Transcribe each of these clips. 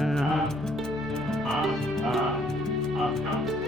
啊啊啊啊啊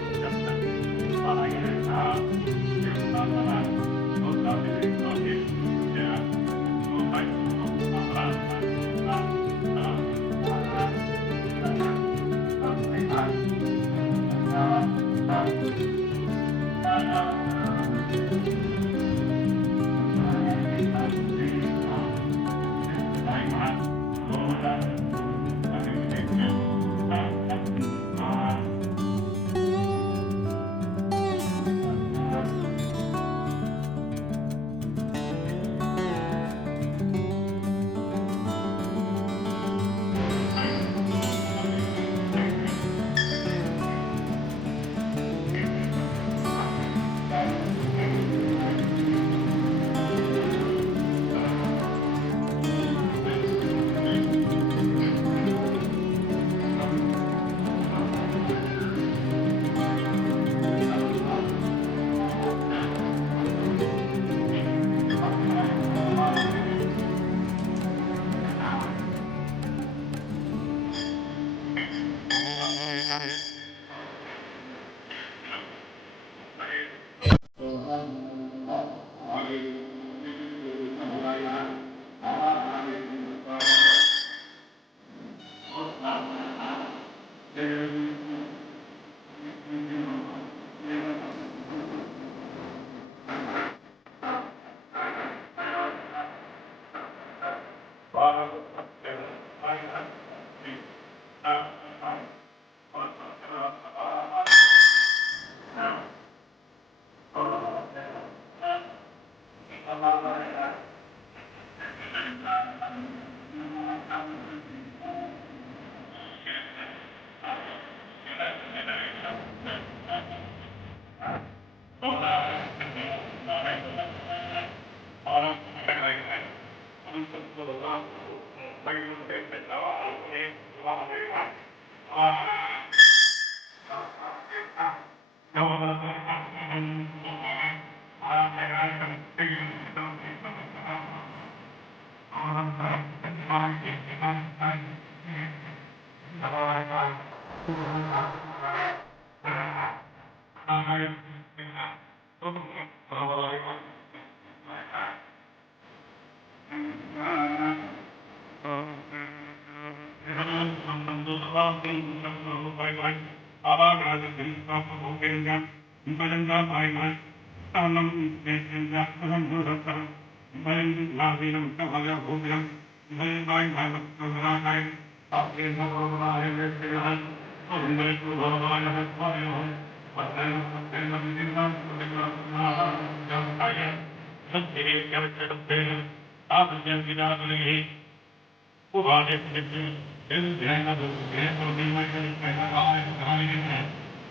कालं व्याकरणभूषतरं वयं नावीनं कमलभूमिलं वयमायभक्तराय आप्येन्द्रभगवाय व्यक्तिरहन् सुन्दरिभगवाय हत्वायोः पत्रेण पत्रेण विधिनां प्रतिग्रहणाय सद्धिरेभ्यवचरभ्यः तापज्ञगिरादुलिः उपादेभ्यः निर्धेन दुर्धेन प्रदीमय परिणाय धारिणः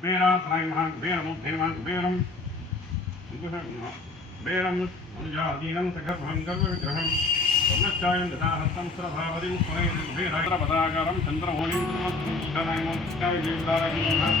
பேராசிரியமான் பேரமும் தேவான் பேரம் பேரம் அஞ்சீனம் சகர்வம் கர்வ விக்கிரகம் சொன்னச்சாயம் ததாஹஸ்தம் சுரபாவதிம் சுரேந்திரபதாகாரம் சந்திரமோனிம் திருமத்ராயம் ஜெயதாரம்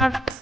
have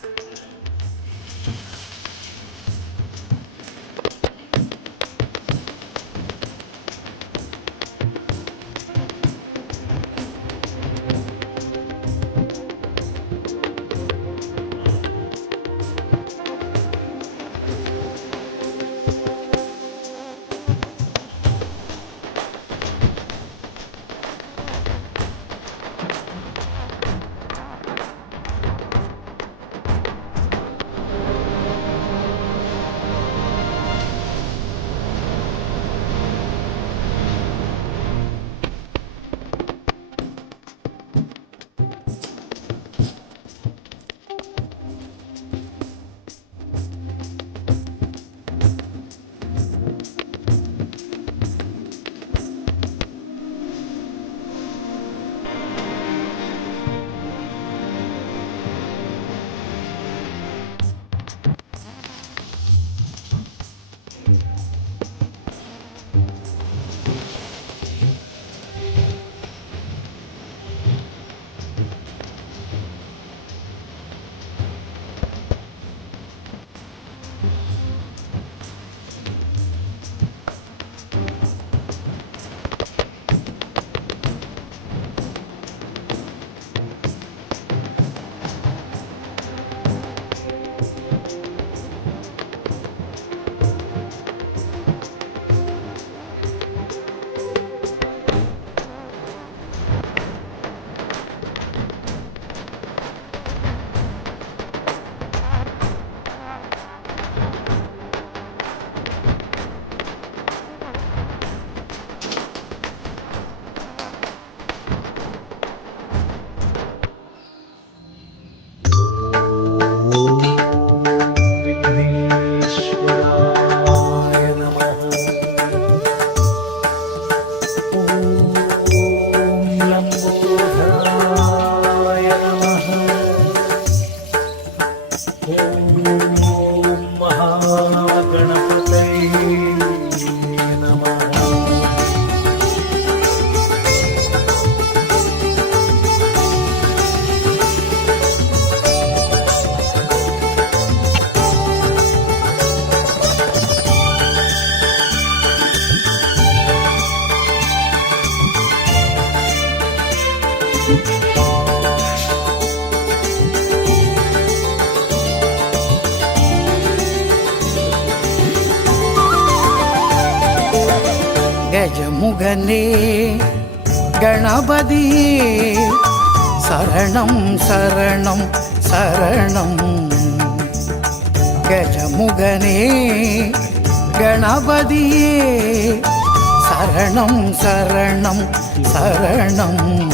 சரணம் சரணம். கஜமுகனே கணபதியே. சரணம் சரணம் சரணம்.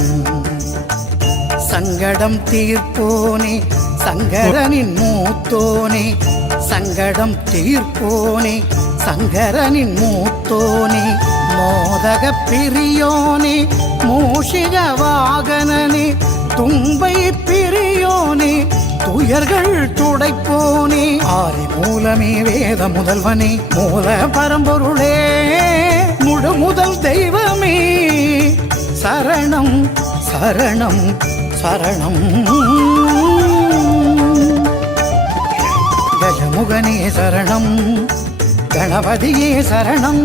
சங்கடம் தீர்ப்போனே சங்கரனின் மூத்தோனே. சங்கடம் தீர்ப்போனே சங்கரனின் மூத்தோனே. மோதக பிரியோனே மூஷிக வாகனனே. தும்பை பிரியோனே துயர்கள் துடைப்போனே ஆதி மூலமே வேத முதல்வனே மூல பரம்பொருளே முழு முதல் தெய்வமே. சரணம் சரணம் சரணம். கஜமுகனே சரணம் கணபதியே சரணம்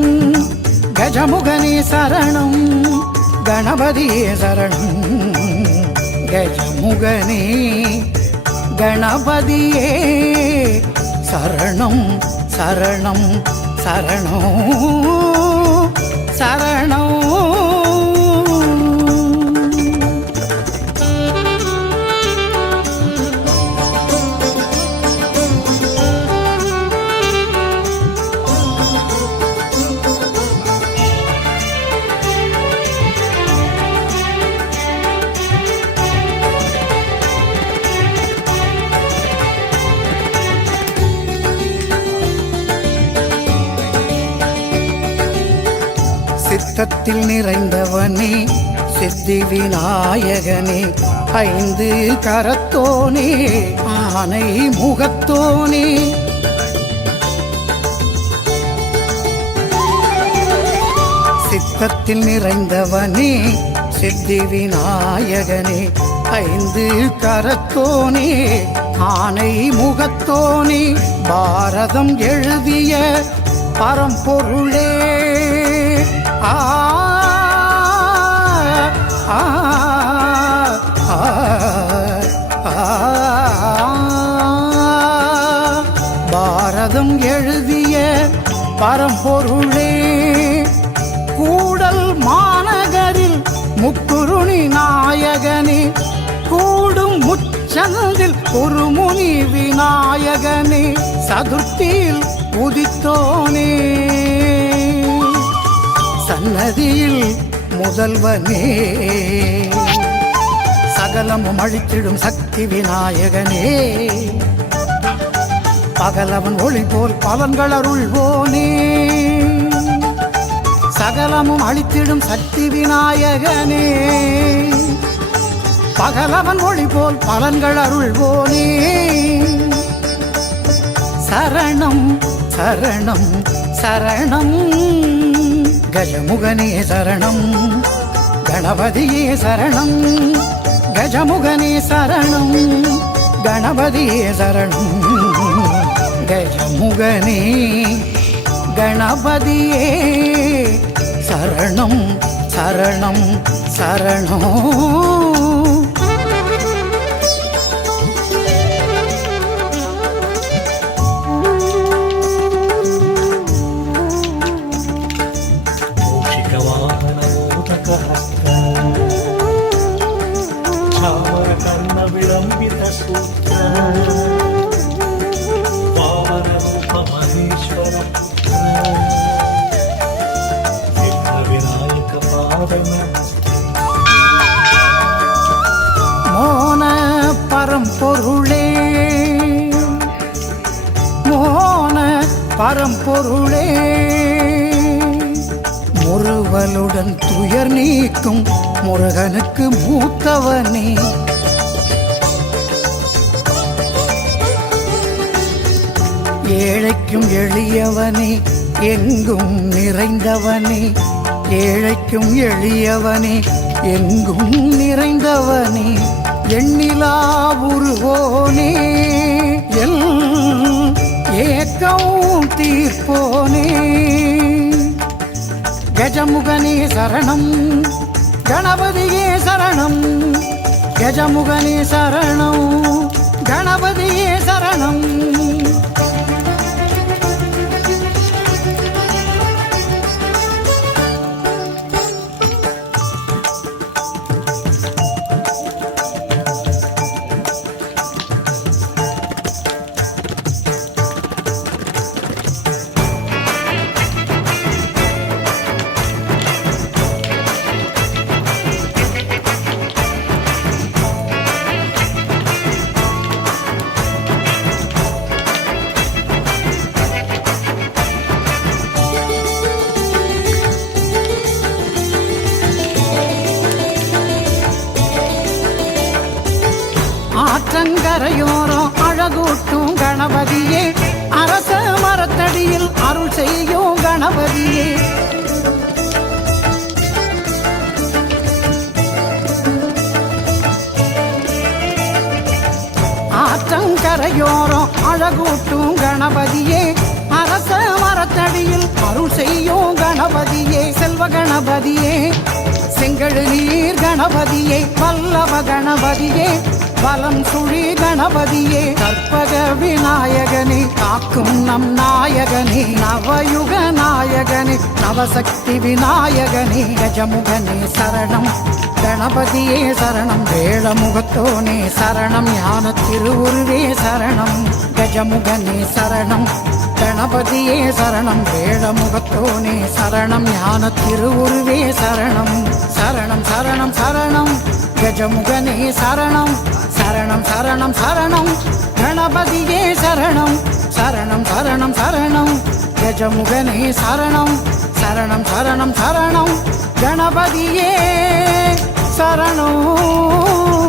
கஜமுகனே சரணம் கணபதியே சரணம். கஜமுகனே கணபதியே சரணம் சரணம் சரணம் சரணம் சித்தத்தில் நிறைந்தவனே சித்தி விநாயகனே ஐந்து கரத்தோனே ஆனை முகத்தோனே. சித்தத்தில் நிறைந்தவனே சித்தி விநாயகனே ஐந்து கரத்தோனே ஆனை முகத்தோனே. பாரதம் எழுதிய பரம்பொருளே பாரதம் எழுதிய பரம்பொருளே கூடல் மாநகரில் முக்குருணி நாயகனே கூடும் முச்சந்தில் ஒரு முனி விநாயகனே சதுர்த்தியில் உதித்தோனே. சன்னதியில் முதல்வனே. சகலமும் அழித்திடும் சக்தி விநாயகனே. பகலவன் ஒளி போல் பலன்கள் அருள்வோனே. சகலமும் அழித்திடும் சக்தி விநாயகனே. பகலவன் ஒளி போல் பலன்கள் அருள்வோனே. சரணம் சரணம் சரணம். கஜமுகனே சரணம். கணபதியே சரணம். கஜமுகனே சரணம். கணபதியே சரணம். கஜமுகனே கணபதியே சரணம் சரணம் சரணோ ஏழைக்கும் எளியவனே எங்கும் நிறைந்தவனே. ஏழைக்கும் எளியவனே எங்கும் நிறைந்தவனே. எண்ணிலா உருவோனே எல் ஏக்கம் தீர்ப்போனே. கஜமுகனே சரணம் கணபதியே சரணம். கஜமுகனே சரணம் கணபதியே சரணம். அழகூட்டும் கணபதியே. அரச மரத்தடியில் அருள் செய்யும் கணபதியே. செல்வ கணபதியே. செங்கழு நீர் கணபதியே. பல்லவ கணபதியே. பலம் சுழி கணபதியே. கற்பக விநாயகனே காக்கும் நம் நாயகனே. நவயுக நாயகனே நவசக்தி விநாயகனே. கஜமுகனே சரணம். கணபதியே சரணம். வேளமுகத்தோனே சரணம். ஞான திருவுருவே சரணம். கஜமுகனே சரணம். கணபதியே சரணம். வேளமுகத்தோனே சரணம். ஞான திருவுருவே சரணம். சரணம் சரணம் சரணம். கஜமுகனே சரணம். சரணம் சரணம் சரணம். கணபதியே சரணம். சரணம் சரணம் சரணம். கஜமுகனே சரணம். சரணம் சரணம் சரணம். கணபதியே சரணம்.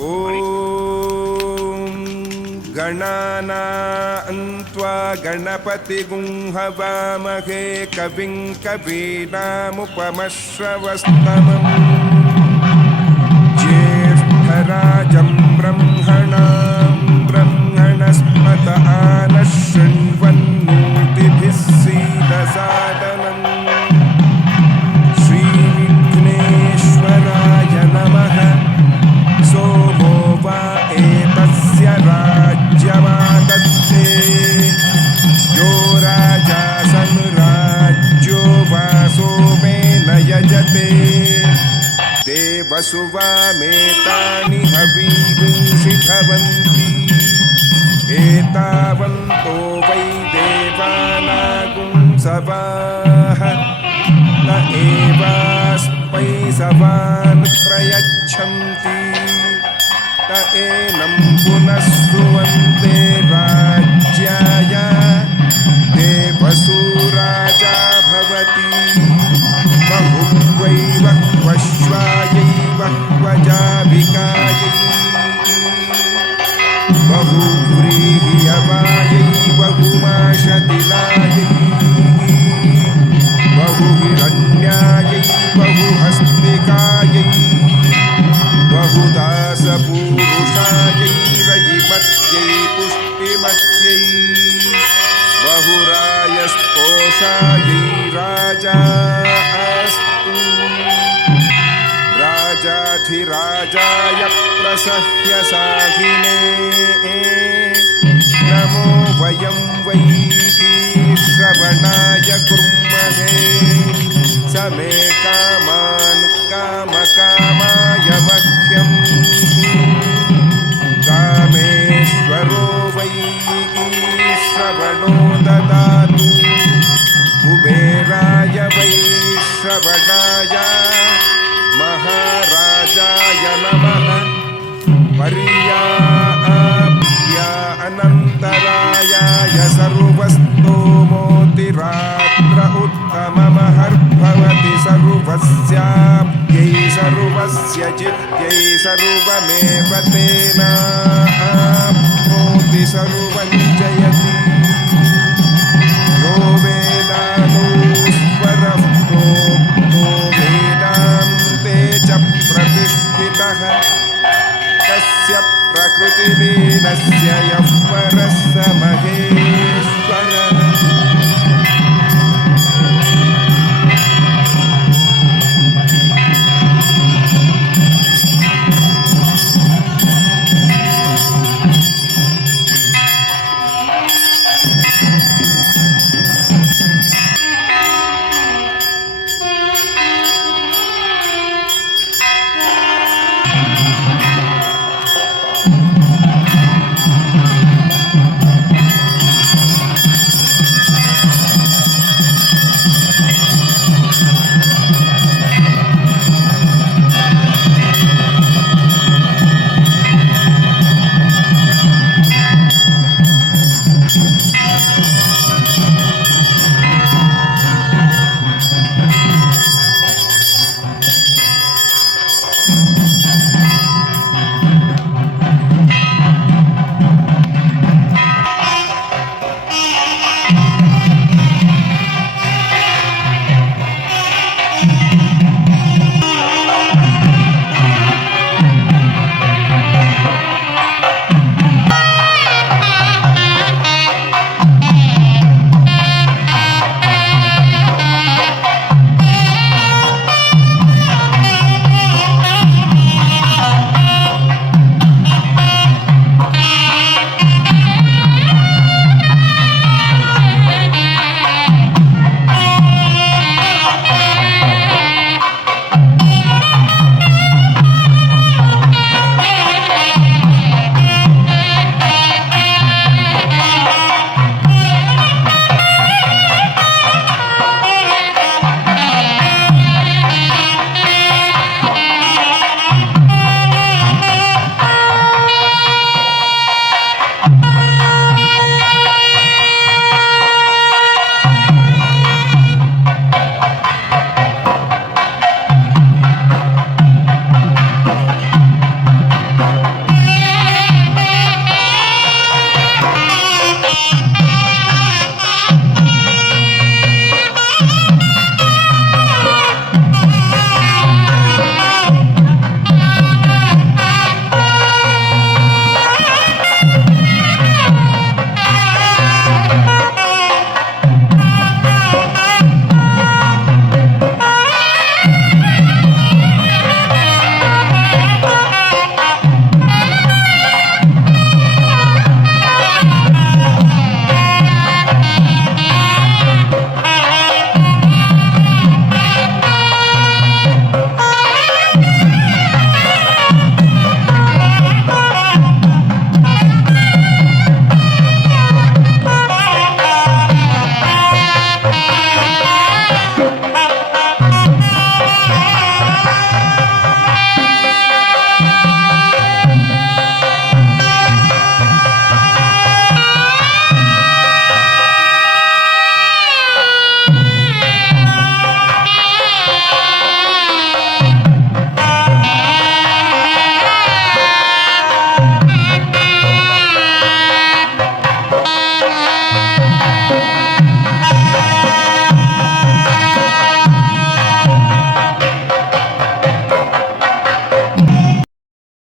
ॐ गणाना त्वा गणपतिगुं हवामहे कविं कवीनामुपमश्रवस्तमम् ज्येष्ठराजं ब्रह्मणां ब्रह्मणस्पत आनः शृण्वन्नोतिभिः देवसुवामेतानि हवीगुंषि भवन्ति एतावन्तो वै देवानागुंसवाः न एवास्मै सवान् प्रयच्छन्ति। त एनं पुनः सुवन्ते राज्याय। देवसूराजा भवति। बह्वश्वायै बह्वजाभिकायै बहुव्रीह्यवायै बहुमाशतिलायै बहुहिरण्यायै बहुहस्तिकायै बहुदासपूरुषायै रयिमत्यै पुष्टिमत्यै बहुरायस्पोषायै राजा। राजाधिराजाय प्रसह्य साहिने। नमो वयं वै श्रवणाय कुर्महे। स मे कामान् कामकामाय मह्यम्। कामेश्वरो वै श्रवणो ददातु। कुबेराय वै श्रवणाय अनन्तरायाय सर्वस्तोमोतिरात्र उत्तममहर्भवति सर्वस्याप्यै सर्वस्य चित्यै सर्वमेव तेनाप्नोति सर्वं जयति। यो वेदानो स्वरः प्रोक्तो वेदान्ते च प्रतिष्ठितः। तस्य प्रकृतिलीनस्य यः परः स